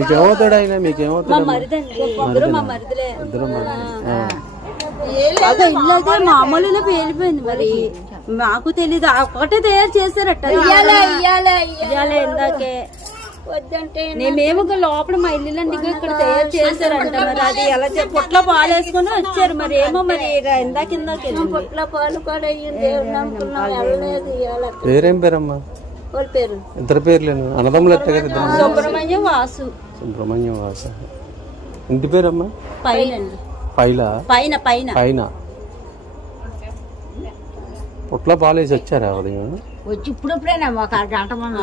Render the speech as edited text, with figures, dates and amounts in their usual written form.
మీకేమవుతాడు ఆయన? మీకేమవుతాడు? అదే ఇల్లు అయితే మామూలుగా పేలిపోయింది. మరి మాకు తెలీదు, ఒకటే తయారు చేశారట ఇందాకే వద్దంటే. మేము లోపల మా ఇల్లులండి ఇక్కడ తయారు చేశారంట. మరి అది ఎలా పొట్ల పాలు వేసుకుని వచ్చారు. మరి ఏమో మరి ఇందాక పొట్ల పాలు కూడా అయ్యింది అనుకున్నాం. వెళ్ళలేదు. పేరేం పేరమ్మా? వాళ్ళ పేరు ఇద్దరు పేర్లేను అన్నదమ్ములు ఎట్ట కదా? సుబ్రహ్మణ్యం వాసు. సుబ్రహ్మణ్యం వాసు. ఇంటి పేరమ్మా? పైనండి. పైన పైన పైన పొట్ల పాలేసి వచ్చారా ఉదయం? వచ్చి ఇప్పుడప్పుడేనా ఒక అరగంట ముందు